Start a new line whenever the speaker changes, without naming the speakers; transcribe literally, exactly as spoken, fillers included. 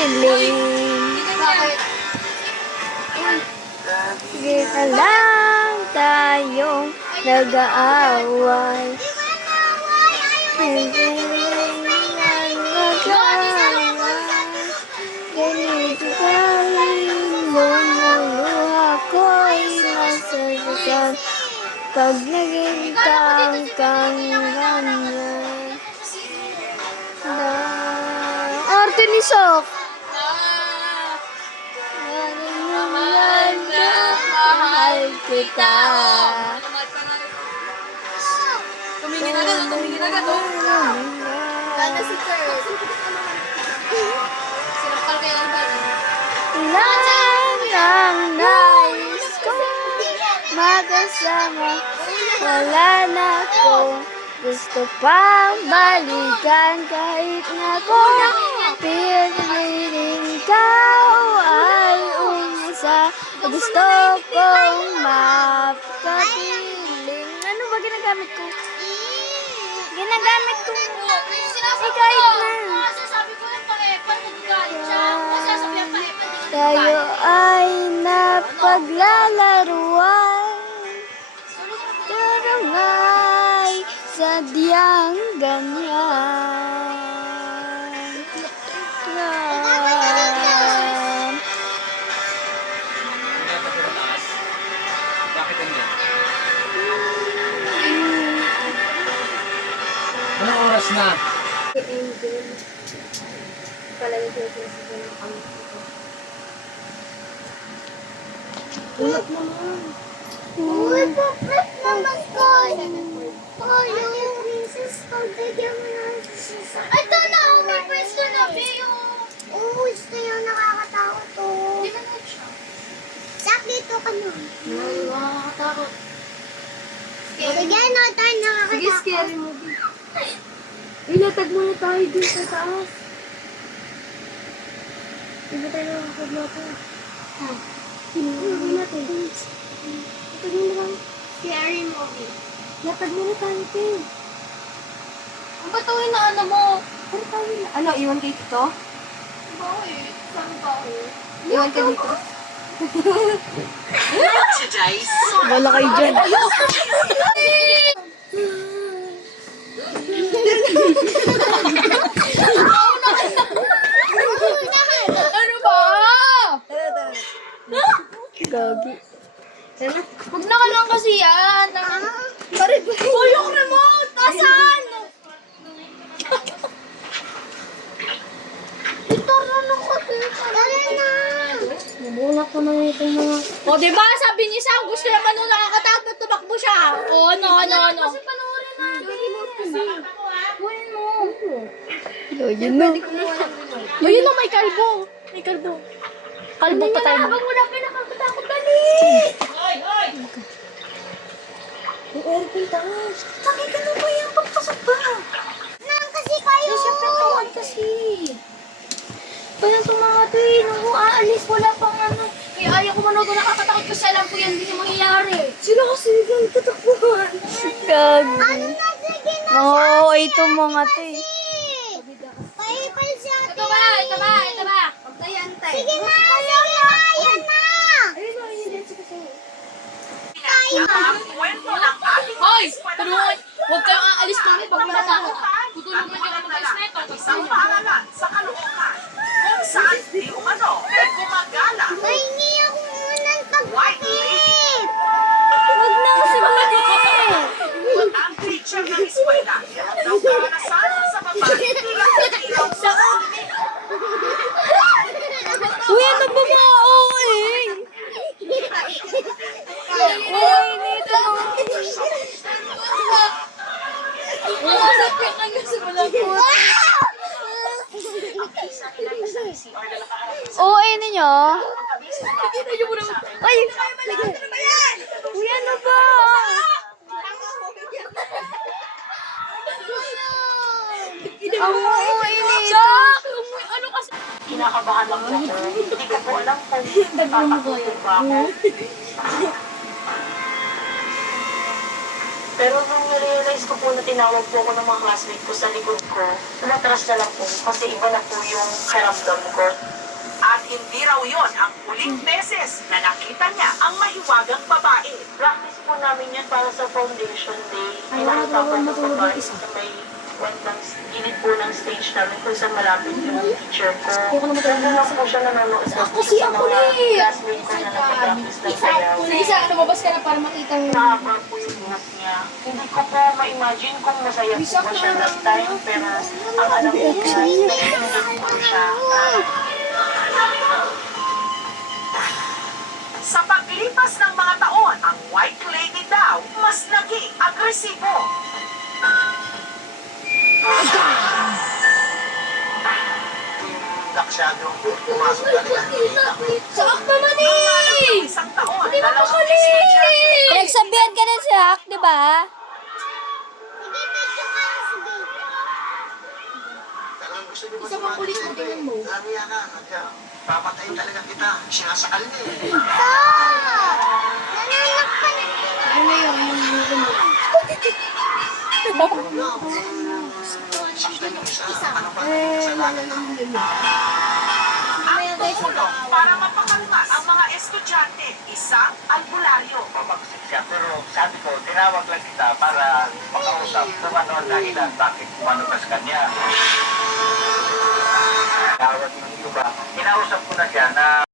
piling. Sige na lang tayong nag-aaway. Hindi lang nag-aaway. Ganito tayo, lumuluha ko'y nasasaktan. Pag naging tangkang ganyan. Arte ni Sok. Mahal na mahal kita.
Tumingin agad, tumingin agad. Gana si Kurt. Sinakal kayo ang bala.
Lang ang nais ko magkasama. Wala na akong gusto pang balikan kahit na kung piling ikaw ay umasa. Gusto kong mapapiling. Ano ba ginagamit ko? Ginagamit ko. Eh, kahit na.
Sabi ko yung pa-epan, nagagalit siya. Kasi sabi yung pa-epan.
Tayo ay napaglalaruan. Pero nga'y sadyang ganyan. Yan.
Bakit ganyan? Anong oras na?
Ulat naman.
Uy, kapit naman ko. Tayo, princess, pagbigyan mo na sa...
Ito na, may pwesto na, Beo.
Oo, gusto yun, nakakatakot to.
Hindi man na siya.
Sak, dito ka na.
Nakakatakot.
Bigyan no, tayo nakakatakot.
Sige, scary movie.
Ilatag muna tayo dun sa taas. Iba tayo nakakaglato.
Ha?
Ilatag natin. Ilatag muna lang.
Scary movie.
Ilatag muna tayo, Tim.
Ang batuhin na ano mo?
Ano tayo? Ano, iwan kayo dito?
Bakit? Saan ba ako?
Iwan ka dito.
Today's
Wala kayo dyan.
Ano ba?
Gagi.
Huwag na ka lang kasi yan. Oh, yung remote! Asan?
Ito, ano ko dito? Tara na.
Mabulak ko na itong mga...
O, diba? Sabi ni Sam, gusto naman nung nakakatakot, tumakbo siya. O, ano, ano, ano. Kasi panoorin natin. Buhin mo.
Oh, yun na.
O, yun o, may kalbo. May kalbo. Kalbo pa tayo. Habang wala pa nakakatakot, dali.
Yung airplane taas.
Bakit ka na ba yan? Pagpasok ba?
Nang kasi kayo.
Siyempre, tawad kasi. Kaya sa mga ito eh, nung aalis, wala pang ano. Kaya ayaw ko manood na nakakatakot kasi alam ko yan, hindi na mangyayari.
Sila kasi yung tatakbuhan. Gagi.
Ano na, sige na.
Oo, oh, ito mga to eh.
Paipal siya.
Ito ba? Ito ba? Ito ba? Huwag na yan, tay.
Sige na, sige na. Yan na.
kwento ng ating
Hoy! Tulungan! Huwag kayong aalis namin pag manatakot. Tutulungan niyo kami mag-alis na ito.
isang paaralan sa Caloocan kung saan di umano ay gumagala
Pahingi ako muna ng
White Lady.
pagpapit.
Huwag na kasi pwede.
Ang teacher ng eskwela daw karanasan sa babae tilang sa
Uy, ano ba mga oo eh? Uy, dito.
Masakit ang gusto mo lang po.
Oo, eh ninyo.
Kita niyo muna.
Ay, uy, ano ba? Ang oo eh nito.
Ano kasi?
kinakabahan lang siya. Hindi ko po alam kung tatakbo ba ako.
Pero nung na-realize ko po na tinawag po ako ng mga classmate ko sa likod ko, tumatras na lang po kasi iba na po yung karamdam ko.
At hindi raw yon ang huling beses na nakita niya ang mahiwagang babae.
Practice po namin yan para sa foundation day.
Ay, wala
Pinakita
daw
ko ng
matulog
babae
yung isa.
sa may bandang gilid po ng stage namin kung saan malapit yung teacher ko.
Ayoko na matulog.
Nandun lang po siya nanonood sa
Kasi
sa
ako
mga
eh.
classmate ko na nagpa-practice ng sayaw.
Sige sa lumabas ka na para makita mo.
Nakaka po yung buhok niya. Hindi ko po ma-imagine kung masaya po ba siya that time, pero ang alam ko po, nagtutulog po siya.
Sa paglipas ng mga taon, ang white lady daw mas naging agresibo.
Laksyadong pumasok talaga.
Saak naman eh!
Isang taon,
Hindi
dalawang
mapakali!
estudyante.
Pinagsabihan ka na si Hak, di ba?
Sige, picture ka. Sige.
Talagang gusto niyo ba
Isa pang pulis mo, tingnan mo.
Lamiya ka. Kaya papatayin talaga kita. Sinasakal niya eh.
Stop! Nananak ka na.
Ano na yun? Yung buko mo.
Saktan yung isa. Ano ba?
Eh,
Kasalanan
wala
mo.
naman yun.
Ang tumulong para mapakalma ang mga estudyante, isang albularyo.
Mabagsik siya, pero sabi ko, tinawag lang kita para makausap kung ano ang dahilan, bakit umano ka sa kanya. Tawag ng iba. Kinausap ko na siya na